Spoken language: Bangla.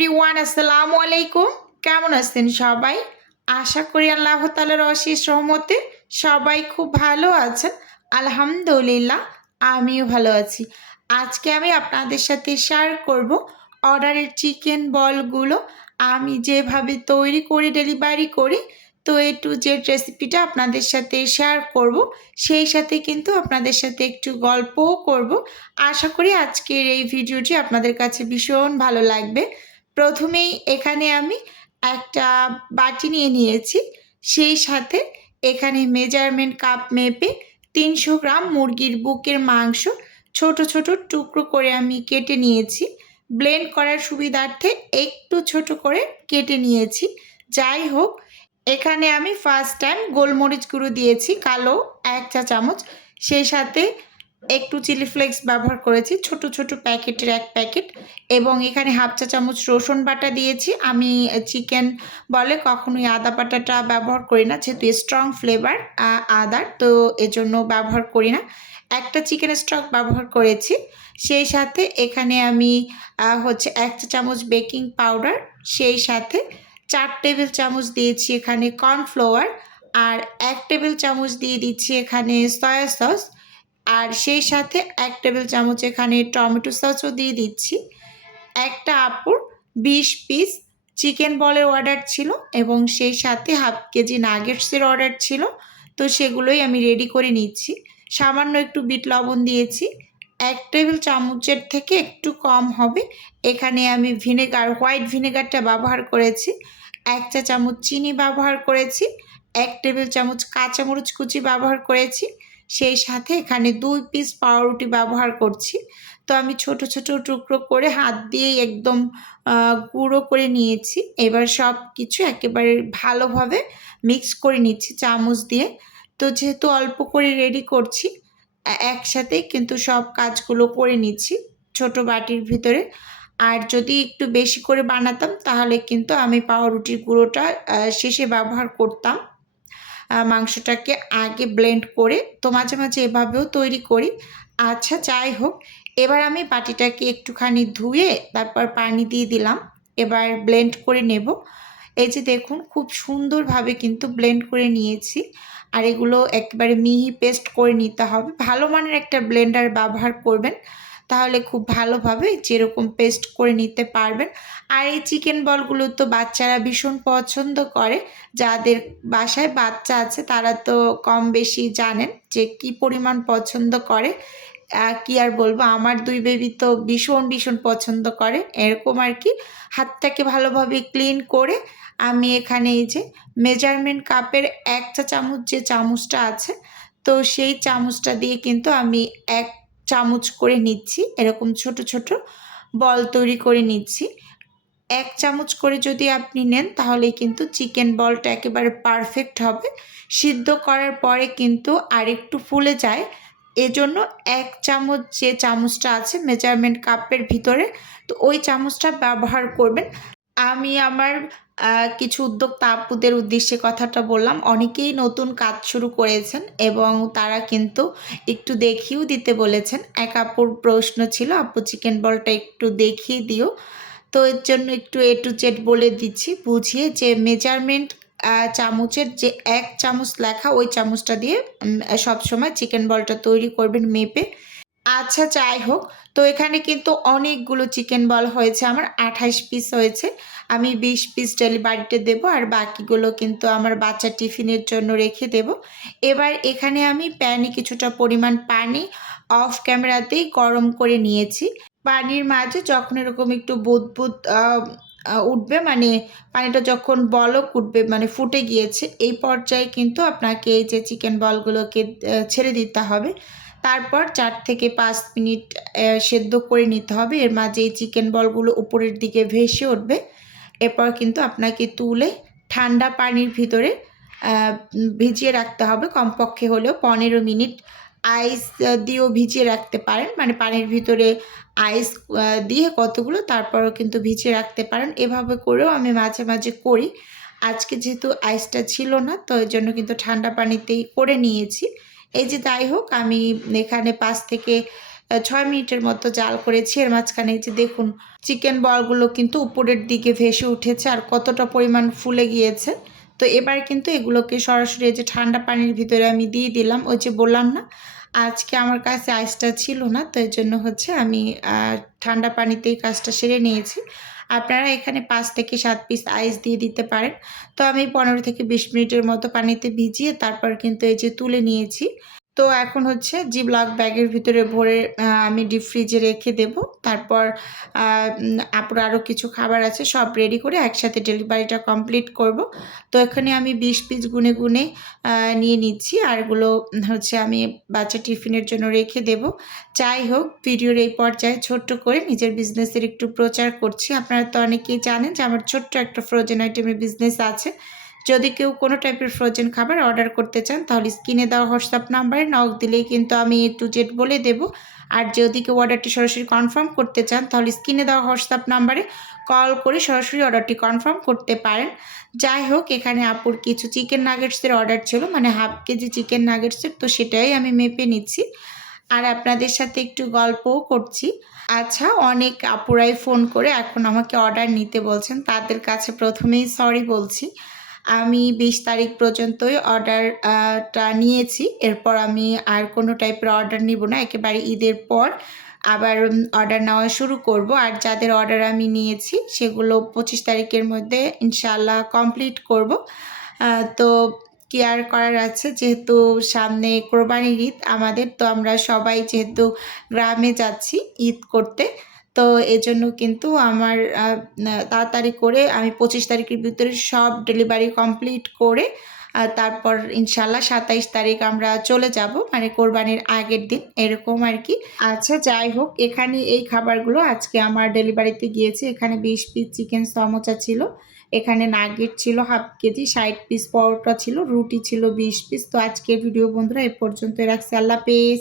এভরিওয়ান আসসালামু আলাইকুম। কেমন আছেন সবাই? আশা করি আল্লাহ তাআলার অশেষ রহমতে সবাই খুব ভালো আছেন। আলহামদুলিল্লাহ আমিও ভালো আছি। আজকে আমি আপনাদের সাথে শেয়ার করব অর্ডারের চিকেন বলগুলো আমি যেভাবে তৈরি করে ডেলিভারি করি। তো এ টু জেড রেসিপিটা আপনাদের সাথে শেয়ার করব। সেই সাথে কিন্তু আপনাদের সাথে একটু গল্পও করব। আশা করি আজকের এই ভিডিওটি আপনাদের কাছে ভীষণ ভালো লাগবে। প্রথমেই এখানে আমি একটা বাটি নিয়ে নিয়েছি। সেই সাথে এখানে মেজারমেন্ট কাপ মেপে ৩০০ গ্রাম মুরগির বুকের মাংস ছোট ছোট টুকরো করে আমি কেটে নিয়েছি। ব্লেন্ড করার সুবিধার্থে একটু ছোট করে কেটে নিয়েছি। যাই হোক, এখানে আমি ফার্স্ট টাইম গোলমরিচ গুঁড়ো দিয়েছি কালো ১ চা চামচ। সেই সাথে একটু চিলি ফ্লেক্স ব্যবহার করেছি ছোট ছোট প্যাকেটের ১ প্যাকেট, এবং এখানে হাফ চা চামচ রসুন বাটা দিয়েছি। আমি চিকেন বলে কখনোই আদা বাটাটা ব্যবহার করি না, যেহেতু স্ট্রং ফ্লেভার আদার, তো এজন্য ব্যবহার করি না। একটা চিকেন স্টক ব্যবহার করেছি। সেই সাথে এখানে আমি ১ চা চামচ বেকিং পাউডার, সেই সাথে ৪ টেবিল চামচ দিয়েছি এখানে কর্নফ্লাওয়ার, আর ১ টেবিল চামচ দিয়ে দিচ্ছি এখানে সয়া সস, আর সেই সাথে ১ টেবিল চামচ এখানে টমেটো সসও দিয়ে দিচ্ছি। একটা আপুর ২০ পিস চিকেন বলের অর্ডার ছিল এবং সেই সাথে হাফ কেজি নাগেটসের অর্ডার ছিল, তো সেগুলোই আমি রেডি করে নিচ্ছি। সামান্য একটু বিট লবণ দিয়েছি, ১ টেবিল চামচের থেকে একটু কম হবে। এখানে আমি ভিনেগার, হোয়াইট ভিনেগারটা ব্যবহার করেছি। ১ চা চামচ চিনি ব্যবহার করেছি, ১ টেবিল চামচ কাঁচামরিচ কুচি ব্যবহার করেছি। সেই সাথে এখানে ২ পিস পাউরুটি ব্যবহার করছি। তো আমি ছোট ছোট টুকরো করে হাত দিয়েই একদম গুঁড়ো করে নিয়েছি। এবার সব কিছু একেবারে ভালোভাবে মিক্স করে নিচ্ছি চামচ দিয়ে। তো যেহেতু অল্প করে রেডি করছি, একসাথেই কিন্তু সব কাজগুলো করে নিচ্ছি ছোট বাটির ভিতরে। আর যদি একটু বেশি করে বানাতাম তাহলে কিন্তু আমি পাউরুটির গুঁড়োটা শেষে ব্যবহার করতাম। মাংসটাকে আগে ব্লেন্ড করে, তো মাঝে মাঝে এভাবেও তৈরি করি। আচ্ছা, যাই হোক, এবার আমি বাটিটাকে একটুখানি ধুয়ে তারপর পানি দিয়ে দিলাম। এবার ব্লেন্ড করে নেব। এই যে দেখুন, খুব সুন্দরভাবে কিন্তু ব্লেন্ড করে নিয়েছি। আর এগুলো একেবারে মিহি পেস্ট করে নিতে হবে। ভালো মানের একটা ব্লেন্ডার ব্যবহার করবেন, তাহলে খুব ভালোভাবে যেরকম পেস্ট করে নিতে পারবেন। আর এই চিকেন বলগুলো তো বাচ্চারা ভীষণ পছন্দ করে। যাদের বাসায় বাচ্চা আছে তারা তো কম বেশি জানেন যে কি পরিমাণ পছন্দ করে। কি আর বলবো, আমার ২ বেবি তো ভীষণ ভীষণ পছন্দ করে এরকম আর কি। হাতটাকে ভালোভাবে ক্লিন করে আমি এখানে এই যে মেজারমেন্ট কাপের ১ চা চামচ যে চামচটা আছে, তো সেই চামচটা দিয়ে কিন্তু আমি ১ চামচ করে নিচ্ছি। এরকম ছোট ছোট বল তৈরি করে নিচ্ছি। ১ চামচ করে যদি আপনি নেন তাহলে কিন্তু চিকেন বলটা একেবারে পারফেক্ট হবে। সিদ্ধ করার পরে কিন্তু আরেকটু ফুলে যায়। এজন্য ১ চামচ যে চামচটা আছে মেজারমেন্ট কাপের ভিতরে, তো ওই চামচটা ব্যবহার করবেন। আমি আমার কিছু উদ্যোক্তা আপুদের উদ্দেশ্যে কথাটা বললাম। অনেকেই নতুন কাজ শুরু করেছেন এবং তারা কিন্তু একটু দেখিয়েও দিতে বলেছেন। এক আপুর প্রশ্ন ছিল, আপু চিকেন বলটা একটু দেখিয়ে দিও। তো এর জন্য একটু এ টু জেড বলে দিচ্ছি বুঝিয়ে, যে মেজারমেন্ট চামচের যে ১ চামচ লেখা ওই চামচটা দিয়ে সবসময় চিকেন বলটা তৈরি করবেন মেপে। আচ্ছা, যাই হোক, তো এখানে কিন্তু অনেকগুলো চিকেন বল হয়েছে, আমার ২৮ পিস হয়েছে। আমি ২০ পিস ডেলিভারিতে দেবো, আর বাকিগুলো কিন্তু আমার বাচ্চার টিফিনের জন্য রেখে দেব। এবার এখানে আমি প্যানে কিছুটা পরিমাণ পানি অফ ক্যামেরাতেই গরম করে নিয়েছি। পানির মাঝে যখন এরকম একটু বুদবুদ উঠবে, মানে পানিটা যখন বলক উঠবে, মানে ফুটে গিয়েছে, এই পর্যায়ে কিন্তু আপনাকে এই যে চিকেন বলগুলোকে ছেড়ে দিতে হবে। তারপর ৪ থেকে ৫ মিনিট সেদ্ধ করে নিতে হবে। এর মাঝে এই চিকেন বলগুলো উপরের দিকে ভেসে উঠবে। এরপর কিন্তু আপনাকে তুলে ঠান্ডা পানির ভিতরে ভিজিয়ে রাখতে হবে, কমপক্ষে হলেও ১৫ মিনিট। আইস দিয়েও ভিজিয়ে রাখতে পারেন, মানে পানির ভিতরে আইস দিয়ে কতগুলো তারপরও কিন্তু ভিজিয়ে রাখতে পারেন। এভাবে করেও আমি মাঝে মাঝে করি। আজকে যেহেতু আইসটা ছিল না, তো এর জন্য কিন্তু ঠান্ডা পানিতেই করে নিয়েছি। এই যে যাই হোক, আমি এখানে ৫ থেকে 6 মিনিটের মতো জাল করেছি। এর মাঝখানে এই যে দেখুন চিকেন বলগুলো কিন্তু উপরের দিকে ভেসে উঠেছে আর কতটা পরিমাণ ফুলে গিয়েছে। তো এবার কিন্তু এগুলোকে সরাসরি এই যে ঠান্ডা পানির ভিতরে আমি দিয়ে দিলাম। ওই যে বললাম না আজকে আমার কাছে আইসটা ছিল না, তো এজন্য হচ্ছে আমি ঠান্ডা পানিতেই কাজটা সেরে নিয়েছি। আপনারা এখানে 5 থেকে 7 পিস আইস দিয়ে দিতে পারেন। তো আমি 15 থেকে 20 মিনিটের মতো পানিতে ভিজিয়ে তারপর কিন্তু এই যে তুলে নিয়েছি। তো এখন হচ্ছে জিপলক ব্যাগের ভিতরে ভরে আমি ডিপ ফ্রিজে রেখে দেব। তারপর আপুর আরও কিছু খাবার আছে, সব রেডি করে একসাথে ডেলিভারিটা কমপ্লিট করব। তো এখানে আমি 20 পিস গুনে গুনে নিয়ে নিচ্ছি, আর এগুলো হচ্ছে আমি বাচ্চা টিফিনের জন্য রেখে দেব। যাই হোক, ভিডিওর এই পর্যায়ে ছোট্ট করে নিজের বিজনেসের একটু প্রচার করছি। আপনারা তো অনেকেই জানেন যে আমার ছোট্ট একটা ফ্রোজেন আইটেমের বিজনেস আছে। যদি কেউ কোনো টাইপের ফ্রোজেন খাবার অর্ডার করতে চান তাহলে স্ক্রিনে দেওয়া হোয়াটসঅ্যাপ নাম্বারে নক দিলেই কিন্তু আমি A to Z বলে দেব। আর যদি কেউ অর্ডারটি সরাসরি কনফার্ম করতে চান তাহলে স্ক্রিনে দেওয়া হোয়াটসঅ্যাপ নাম্বারে কল করে সরাসরি অর্ডারটি কনফার্ম করতে পারেন। যাই হোক, এখানে আপুর কিছু চিকেন নাগেটসের অর্ডার ছিল, মানে হাফ কেজি চিকেন নাগেটসের, তো সেটাই আমি মেপে নিচ্ছি আর আপনাদের সাথে একটু গল্পও করছি। আচ্ছা, অনেক আপুরাই ফোন করে এখন আমাকে অর্ডার নিতে বলছেন, তাদের কাছে প্রথমেই সরি বলছি। আমি 20 তারিখ পর্যন্তই অর্ডারটা নিয়েছি। এরপর আমি আর কোনো টাইপের অর্ডার নিব না। একেবারে ঈদের পর আবার অর্ডার নেওয়া শুরু করব। আর যাদের অর্ডার আমি নিয়েছি সেগুলো 25 তারিখের মধ্যে ইনশাআল্লাহ কমপ্লিট করব। তো কেয়ার করার আছে, যেহেতু সামনে কোরবানির ঈদ আমাদের, তো আমরা সবাই যেহেতু গ্রামে যাচ্ছি ঈদ করতে, তো এজন্য কিন্তু আমার তাড়াতাড়ি করে আমি 25 তারিখের ভিতরে সব ডেলিভারি কমপ্লিট করে তারপর ইনশাল্লাহ 27 তারিখ আমরা চলে যাব, মানে কোরবানির আগের দিন এরকম আর কি। আচ্ছা, যাই হোক, এখানে এই খাবারগুলো আজকে আমার ডেলিভারিতে গিয়েছে। এখানে 20 পিস চিকেন সমোসা ছিল, এখানে নাগেট ছিল হাফ কেজি, 60 পিস পরোটা ছিল, রুটি ছিল 20 পিস। তো আজকের ভিডিও বন্ধুরা এ পর্যন্ত রাখছি। আল্লাহ হাফেজ।